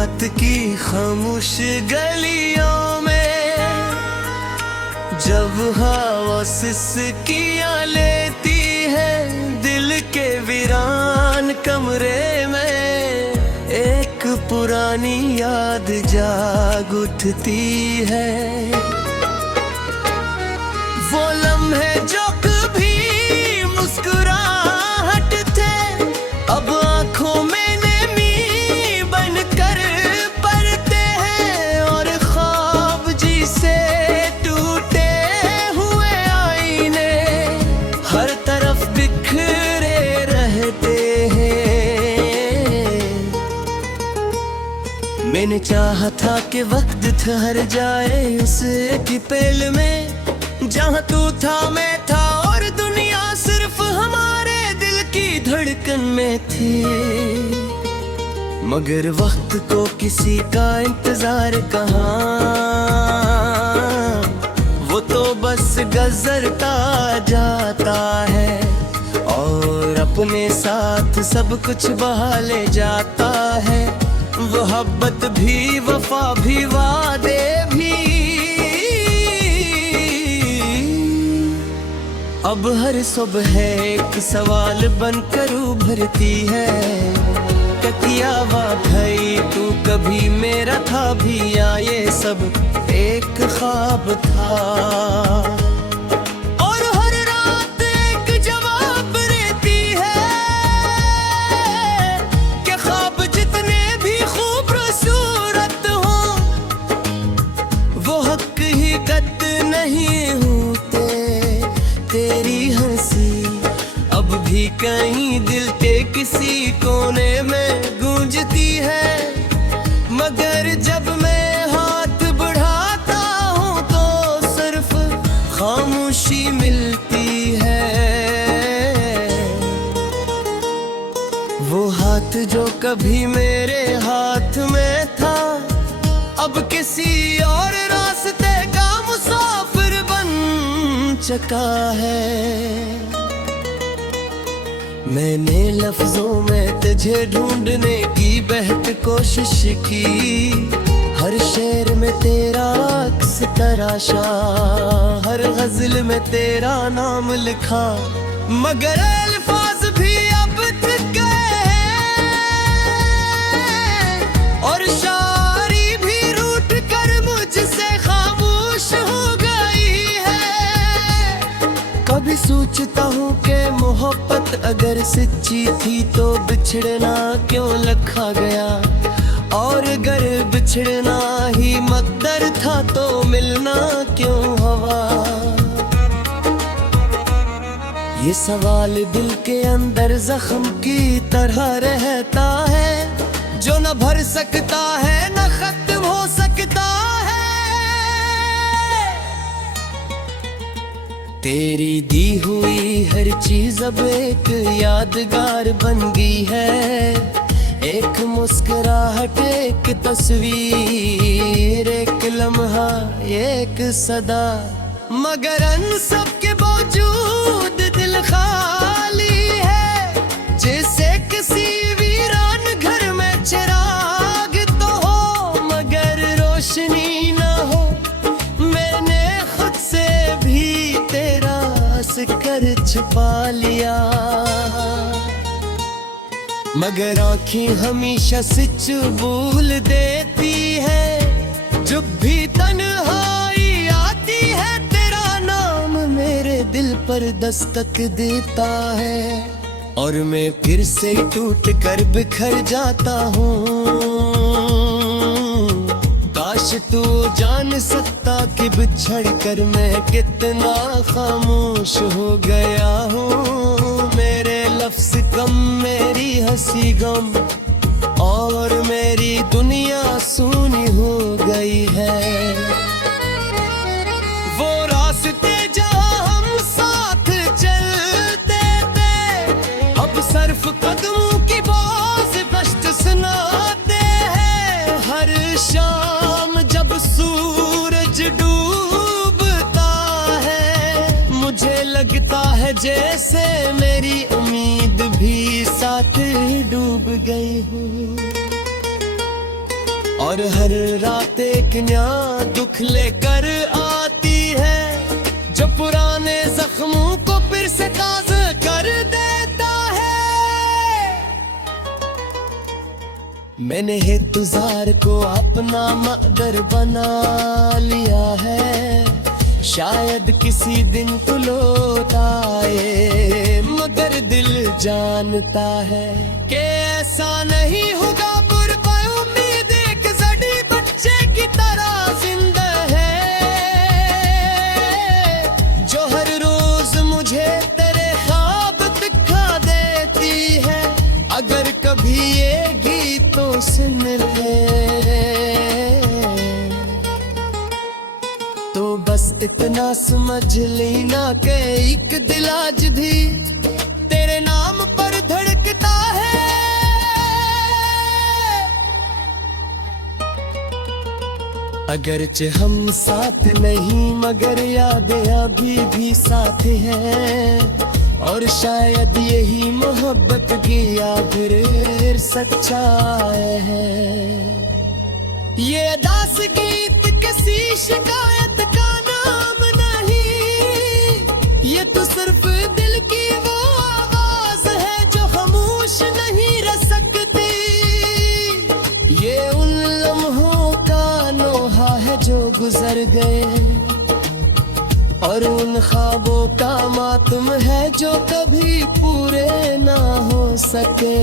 रात की खामोश गलियों में जब हवा सिसकियां लेती है दिल के वीरान कमरे में, एक पुरानी याद जाग उठती है। वो लम्हे जो कभी मुस्कुराहट थे अब आंखों में नमी बनकर पड़ते हैं, और ख्वाब जी से टूटे हुए आईने हर तरफ बिखरे रहते हैं। मैंने चाहा था कि वक्त ठहर जाए उस एक पेल में, जहाँ तू था मैं था और दुनिया सिर्फ हमारे दिल की धड़कन में थी। मगर वक्त को किसी का इंतजार कहाँ, वो तो बस गुजरता जाता है और अपने साथ सब कुछ बहा ले जाता है। मोहब्बत भी, वफा भी, वादे भी अब हर सुबह एक सवाल बनकर उभरती है। क्या भाई तू कभी मेरा था भी या ये सब एक ख्वाब था? और हर रात एक जवाब रहती है कि ख्वाब जितने भी खूबसूरत हो वो हकीकत नहीं होते। तेरी हंसी अब भी कहीं दिल के किसी कोने में गूंजती है, मगर जब मैं हाथ बढ़ाता हूँ तो सिर्फ खामोशी मिलती है। वो हाथ जो कभी मेरे हाथ में था अब किसी और रास्ते का मुसाफिर बन चुका है। मैंने लफ्जों में तुझे ढूंढने की बेहद कोशिश की, हर शेर में तेरा अक्स तराशा, हर गजल में तेरा नाम लिखा, मगर अल्फाज भी अब थक गए और शायरी भी रूठ कर मुझसे खामोश हो गई है। कभी सोचता हूँ कि मोहब्बत अगर सच्ची थी तो बिछड़ना क्यों लिखा गया, और अगर बिछड़ना ही मकदर था तो मिलना क्यों हवा। ये सवाल दिल के अंदर जख्म की तरह रहता है जो न भर सकता है न खत्म हो सकता है। तेरी दी हुई हर चीज अब एक यादगार बन गई है, एक मुस्कुराहट, एक तस्वीर, एक लम्हा, एक सदा, मगर अन सब के बावजूद दिल खाली है। जैसे किसी वीरान घर में चिराग तो हो मगर रोशनी ना हो, मैंने खुद से भी तेरा कर छुपा लिया, मगर आँखें हमेशा सच बोल देती है। जब भी तन्हाई आती है तेरा नाम मेरे दिल पर दस्तक देता है, और मैं फिर से टूट कर बिखर जाता हूँ। काश तू जान सकता कि बिछड़ कर मैं कितना खामोश हो गया हूँ। मेरे लफ्ज कम, मेरी हंसी गम, और मेरी दुनिया सूनी हो गई है। वो रास्ते जहाँ हम साथ चलते थे अब सिर्फ कदमों की बाज गश्त सुनाते हैं। हर शाम जब सूरज डूबता है मुझे लगता है जैसे मेरी उम्मीद भी साथ डूब गई हूँ। और हर रात एक नया दुख लेकर आती है, जो पुराने जख्मों को फिर से ताज़ा कर देता है। मैंने हेतुजार को अपना मकदर बना लिया है, शायद किसी दिन तो लौट आए, मगर दिल जानता है कि ऐसा नहीं होगा। उम्मीद एक जड़ी बच्चे की तरह जिंदा है, जो हर रोज मुझे तेरे ख्वाब दिखा देती है। अगर कभी ये गीतों सुन ले तो बस इतना समझ लेना कि एक दिल आज भी तेरे नाम पर धड़कता है। अगरचे हम साथ नहीं मगर यादें अभी भी साथ हैं, और शायद यही मोहब्बत की या फिर सच्चाई है। ये दास गीत किसी शिकायत का नाम नहीं, ये तो सिर्फ दिल की वो आवाज है जो खामोश नहीं रह सकती। ये उन लम्हों का नोहा है जो गुजर गए, और उन ख्वाबों का मातम है जो कभी पूरे ना हो सके।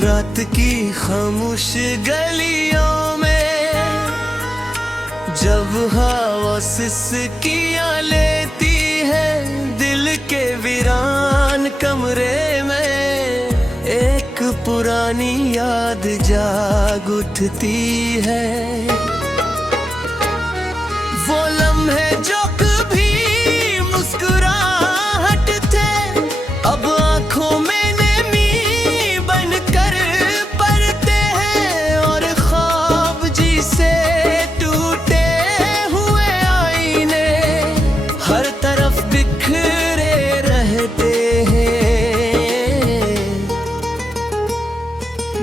रात की खामोश गलियों में जब हवा सिसकियां लेती है, दिल के वीरान कमरे में एक पुरानी याद जाग उठती है। वो लम्हे जो कभी मुस्कुराहट थे, अब आंखों में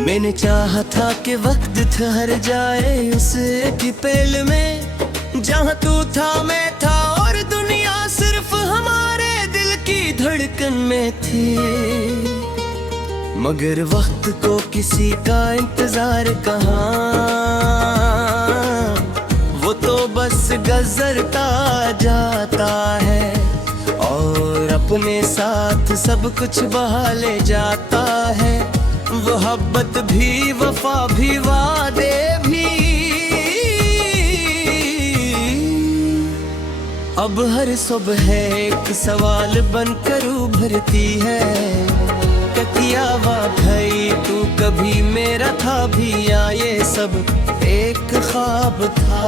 मैंने चाहा था कि वक्त ठहर जाए उस एक पल में, जहाँ तू था मैं था और दुनिया सिर्फ हमारे दिल की धड़कन में थी। मगर वक्त को किसी का इंतजार कहाँ, वो तो बस गुजरता जाता है और अपने साथ सब कुछ बहा ले जाता है। मोहब्बत भी, वफा भी, वादे भी, अब हर सुबह एक सवाल बनकर उभरती है। क्या वाकई तू कभी मेरा था भी, या ये सब एक ख्वाब था?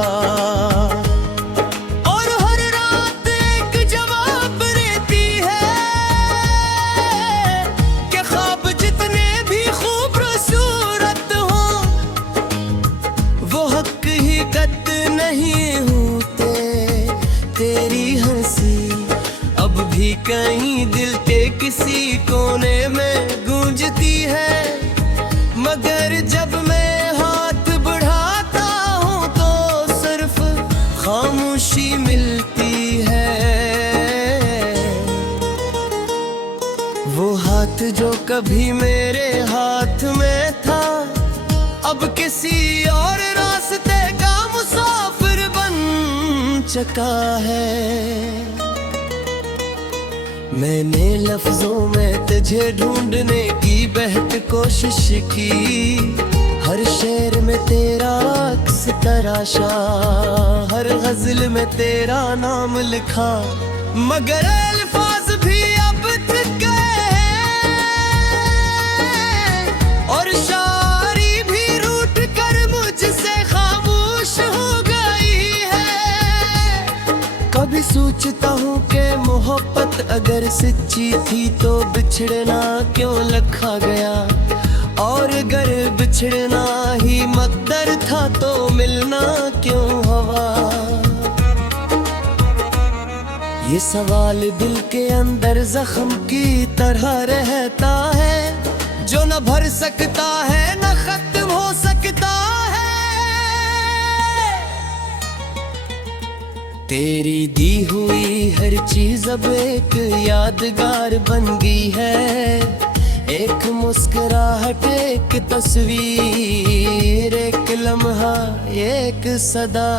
कहीं दिल के किसी कोने में गूंजती है, मगर जब मैं हाथ बढ़ाता हूँ तो सिर्फ खामोशी मिलती है। वो हाथ जो कभी मेरे हाथ में था, अब किसी और रास्ते का मुसाफिर बन चुका है। मैंने लफ्जों में तुझे ढूंढने की बेहद कोशिश की, हर शेर में तेरा अक्स तराशा, हर गजल में तेरा नाम लिखा, मगर अल्फाज भी अब मोहब्बत अगर सच्ची थी तो बिछड़ना क्यों लिखा गया, और अगर बिछड़ना ही मकदर था तो मिलना क्यों हवा। ये सवाल दिल के अंदर जख्म की तरह रहता है, जो न भर सकता है न खत्म हो सकता है। तेरी दी हुई हर चीज अब एक यादगार बन गई है, एक मुस्कुराहट एक तस्वीर एक लम्हा एक सदा।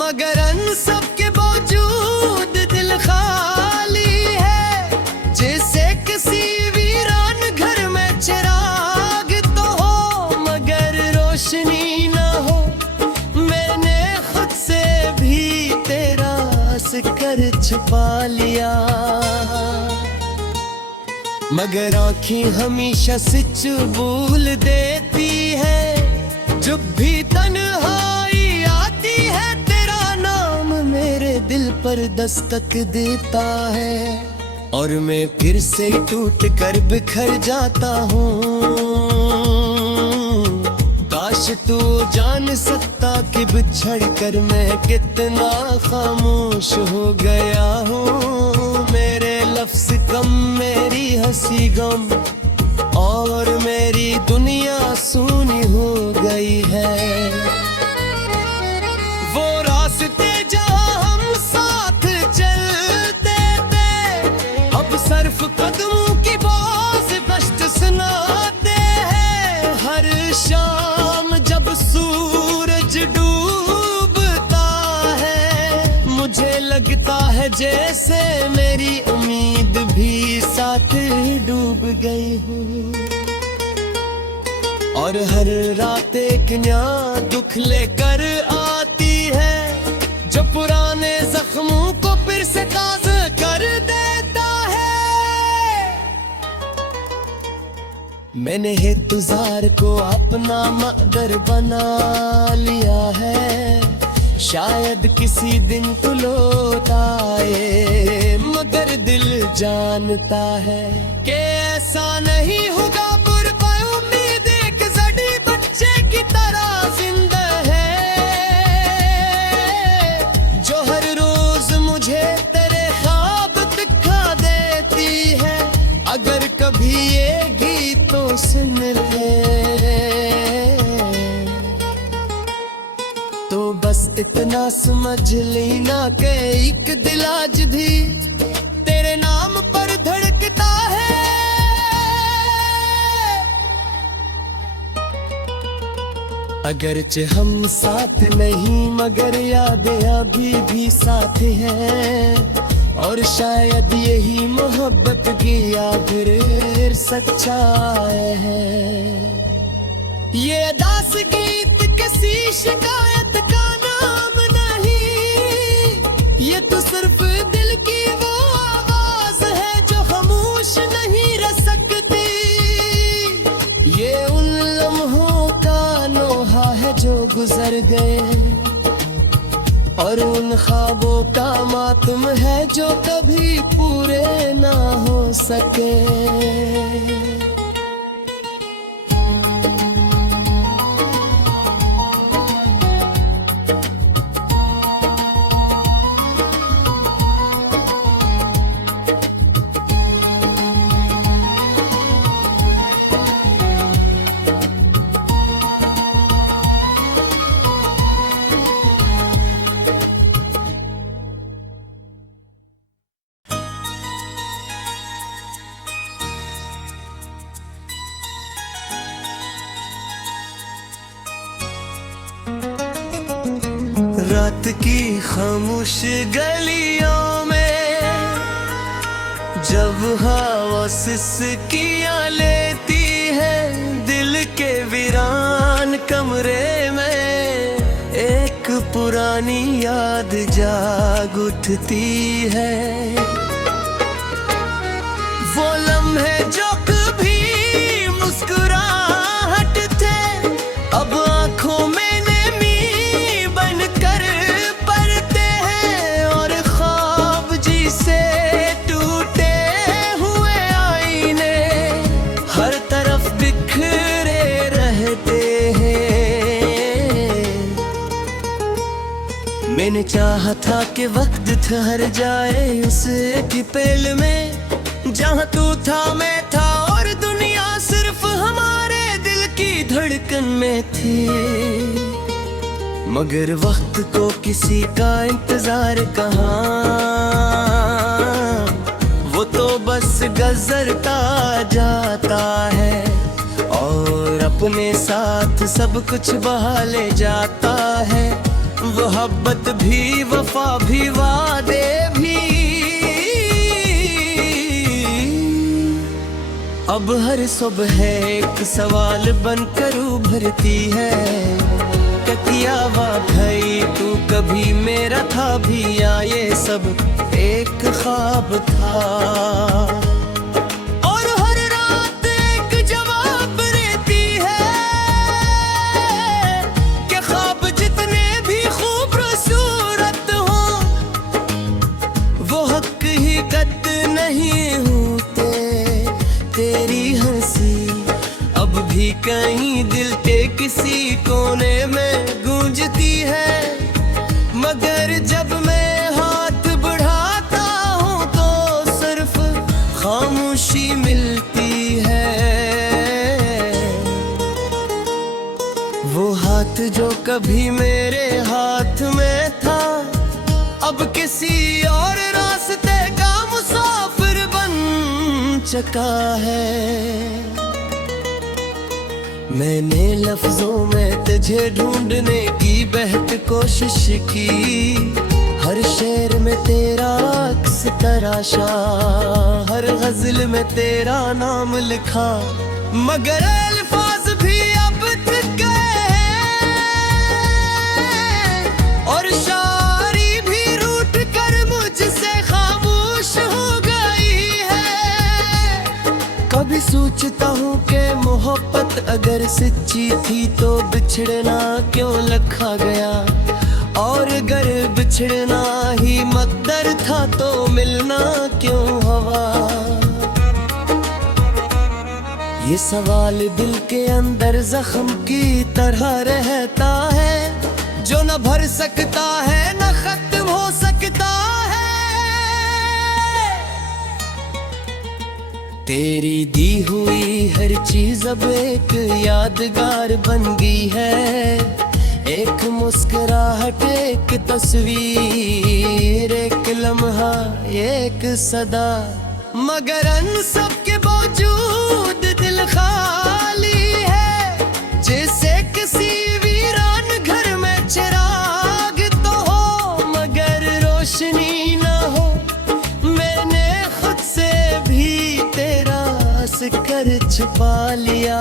मगर अन सब के बावजूद दिल खाली है, जैसे किसी वीरान घर में चिराग तो हो मगर रोशनी ना हो। मैंने खुद से भी तेरा सिकर छुपा लिया, मगर आँखें हमेशा सच बोल देती है। जब भी तन्हाई आती है तेरा नाम मेरे दिल पर दस्तक देता है, और मैं फिर से टूट कर बिखर जाता हूँ। काश तू जान सकता कि बिछड़ कर मैं कितना खामोश हो गया हूँ। मेरे लफ्ज़ कम मेरी हंसी गम, और मेरी दुनिया सूनी हो गई है। वो रास्ते जहाँ हम साथ चलते थे अब सिर्फ कदमों की बाज गश्त सुनाते हैं। हर शाम जब सूरज डूबता है मुझे लगता है जैसे मेरी उम्मीद भी साथ डूब गई हूँ, और हर रात एक नया दुख लेकर आती है, जो पुराने जख्मों को फिर से ताज़ा कर देता है। मैंने इंतजार को अपना मकदर बना लिया है, शायद किसी दिन तो लौट आए, मगर दिल जानता है कि ऐसा नहीं होगा। उम्मीद एक जड़ी बच्चे की तरह जिंदा है, जो हर रोज मुझे तेरे ख्वाब दिखा देती है। अगर कभी ये गीत तो सुन ले तो बस इतना समझ लेना कि एक दिल आज भी तेरे नाम पर धड़कता है। अगरचे हम साथ नहीं मगर यादें अभी भी साथ हैं, और शायद यही मोहब्बत की आखिर सच्चाई है। ये दास गीत किसी शिकायत का नाम नहीं, ये तो सिर्फ दिल की वो आवाज है जो खामोश नहीं रह सकती। ये उन लम्हों का लोहा है जो गुजर गए, और उन ख्वाबों का मातम है जो कभी पूरे ना हो सके। रात की खामोश गलियों में जब हवा सिसकियाँ लेती है, दिल के वीरान कमरे में एक पुरानी याद जाग उठती है। वो लम्हे जो कभी मुस्कुराहट थे अब आंखों में बनकर पड़ते हैं, और ख्वाब जिसे मैंने चाहा था कि वक्त ठहर जाए उस एक पेल में, जहाँ तू था मैं था और दुनिया सिर्फ हमारे दिल की धड़कन में थी। मगर वक्त को किसी का इंतजार कहाँ, वो तो बस गुजरता जाता है और अपने साथ सब कुछ बहा ले जाता है। मोहब्बत भी, वफा भी, वादे भी। अब हर सुबह एक सवाल बनकर उभरती है, क्या वाकई तू कभी मेरा था भी या ये सब एक ख्वाब था। और हर रात एक जवाब रहती है कि ख्वाब जितने भी खूबसूरत हो वो हकीकत नहीं होते। तेरी हंसी अब भी कहीं दिल के किसी कोने में गूंजती है, मगर जब मैं हाथ बढ़ाता हूँ तो सिर्फ खामोशी मिलती है। वो हाथ जो कभी मेरे हाथ में था अब किसी और रास्ते का मुसाफिर बन चुका है। मैंने लफ्जों में तुझे ढूंढने की बेहद कोशिश की, हर शेर में तेरा अक्स तराशा, हर गजल में तेरा नाम लिखा, मगर अल्फाज भी अब थक गए और शायरी भी रूठ कर मुझसे खामोश हो गई है। कभी सोचता हूँ कि मोहब्बत अगर सच्ची थी तो बिछड़ना क्यों लिखा गया, और अगर बिछड़ना ही मकदर था तो मिलना क्यों हवा। ये सवाल दिल के अंदर जख्म की तरह रहता है, जो न भर सकता है न खत्म हो सकता है। तेरी दी हुई हर चीज अब एक यादगार बन गई है, एक मुस्कुराहट, एक तस्वीर, एक लम्हा, एक सदा। मगर अन सब के बावजूद दिल खाली है, जैसे किसी वीरान घर में चिराग तो हो मगर रोशनी ना हो। मैंने खुद से भी तेरा कर छुपा लिया,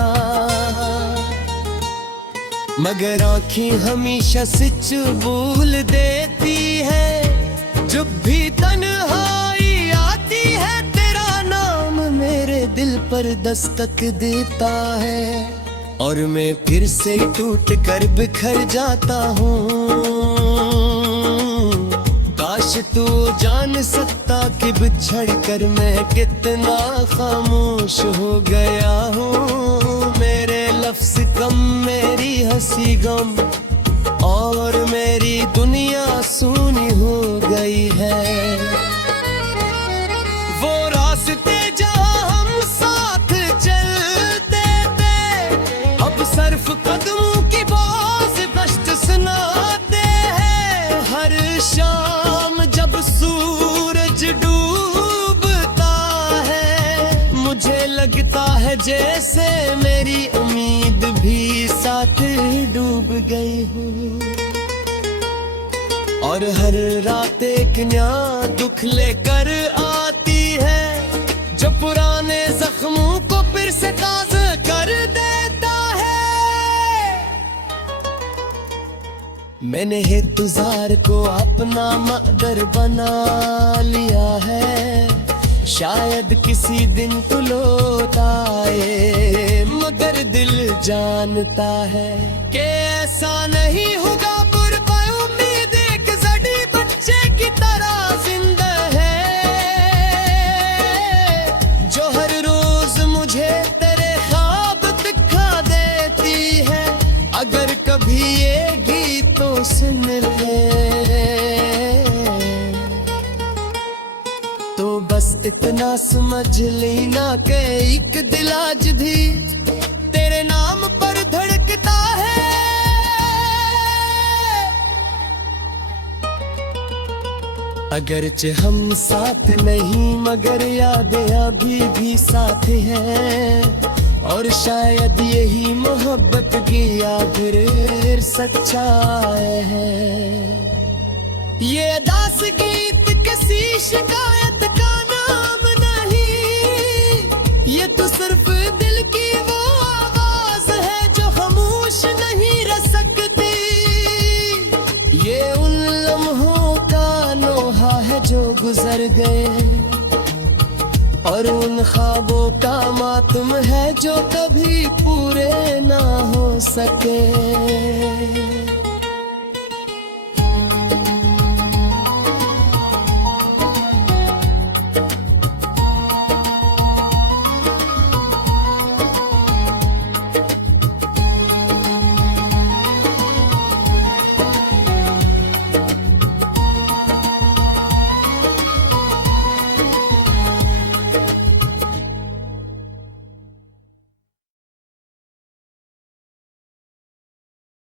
मगर आँखें हमेशा सच बोल देती है। जब भी तन्हाई आती है तेरा नाम मेरे दिल पर दस्तक देता है, और मैं फिर से टूट कर बिखर जाता हूँ। काश तू जान सकता कि बिछड़ कर मैं कितना खामोश हो गया हूँ। मेरे लफ्ज कम, मेरी हंसी गम, और मेरी दुनिया सूनी हो गई है। वो रास्ते जहाँ हम साथ चलते थे अब सिर्फ कदमों की बात कष्ट सुनाते हैं। हर शाम जब सूरज डूबता है मुझे लगता है जैसे मेरी उम्मीद भी साथ डूब गई हूँ, और हर रात एक नया दुख लेकर आती है, जो पुराने जख्मों को फिर से ताज़ा कर देता है। मैंने इंतजार को अपना मकदर बना लिया है, शायद किसी दिन तो लौट आए, मगर दिल जानता है कि ऐसा नहीं होगा। उम्मीद एक जड़ी बच्चे की तरह जिंदा है, जो हर रोज मुझे तेरे ख्वाब दिखा देती है। अगर कभी ये गीत तो सुन ले। समझ लेना के एक दिल आज भी तेरे नाम पर धड़कता है। अगरचे हम साथ नहीं मगर यादें अभी भी साथ हैं, और शायद यही मोहब्बत की आखिर सच्चाई है। ये अदास गीत किसी शिकायत का नाम नहीं, ये तो सिर्फ दिल की वो आवाज है जो खामोश नहीं रह सकती। ये उन लम्हों का नोहा है जो गुजर गए, और उन ख्वाबों का मातम है जो कभी पूरे ना हो सके।